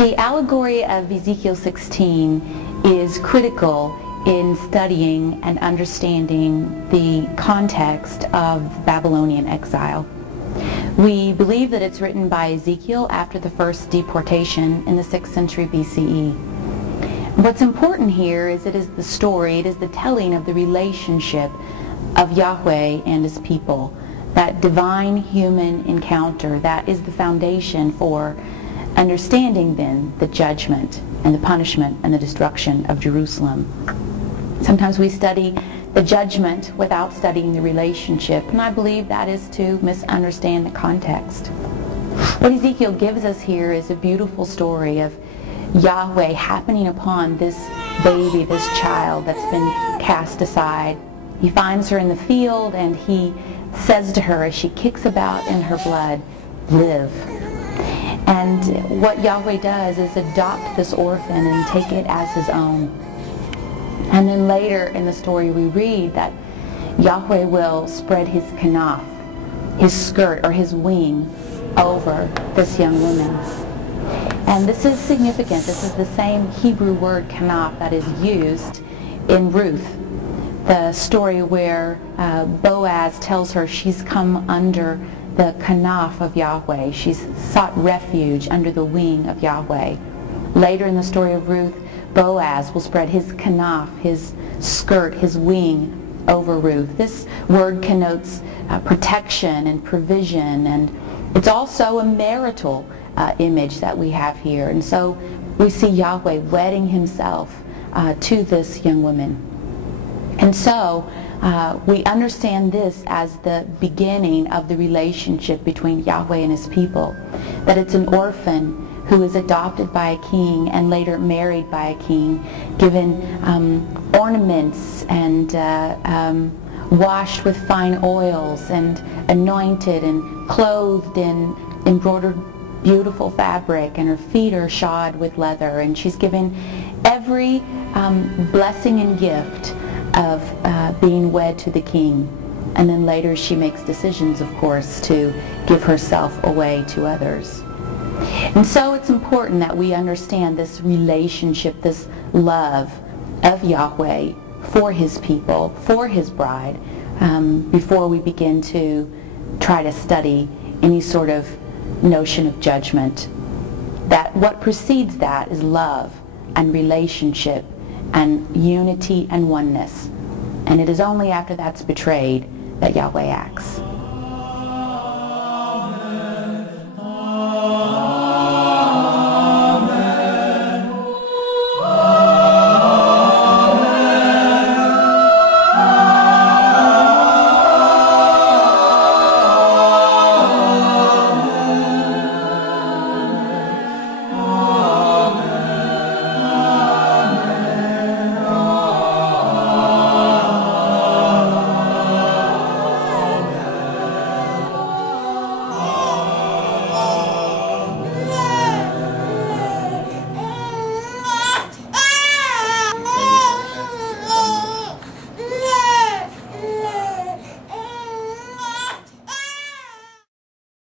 The allegory of Ezekiel 16 is critical in studying and understanding the context of Babylonian exile. We believe that it's written by Ezekiel after the first deportation in the 6th century BCE. What's important here is it is the story, it is the telling of the relationship of Yahweh and His people. That divine human encounter, that is the foundation for understanding then the judgment and the punishment and the destruction of Jerusalem. Sometimes we study the judgment without studying the relationship, and I believe that is to misunderstand the context. What Ezekiel gives us here is a beautiful story of Yahweh happening upon this baby, this child that's been cast aside. He finds her in the field and He says to her as she kicks about in her blood, "Live." And what Yahweh does is adopt this orphan and take it as His own. And then later in the story we read that Yahweh will spread His Kanaph, His skirt or His wing, over this young woman. And this is significant. This is the same Hebrew word Kanaph that is used in Ruth, the story where Boaz tells her she's come under the Kanaph of Yahweh. She's sought refuge under the wing of Yahweh. Later in the story of Ruth, Boaz will spread his Kanaph, his skirt, his wing over Ruth. This word connotes protection and provision, and it's also a marital image that we have here. And so we see Yahweh wedding Himself to this young woman. And so we understand this as the beginning of the relationship between Yahweh and His people. That it's an orphan who is adopted by a king and later married by a king, given ornaments and washed with fine oils and anointed and clothed in embroidered beautiful fabric, and her feet are shod with leather, and she's given every blessing and gift of being wed to the king. And then later she makes decisions, of course, to give herself away to others. And so it's important that we understand this relationship, this love of Yahweh for His people, for His bride, before we begin to try to study any sort of notion of judgment. That what precedes that is love and relationship and unity and oneness. And it is only after that's betrayed that Yahweh acts.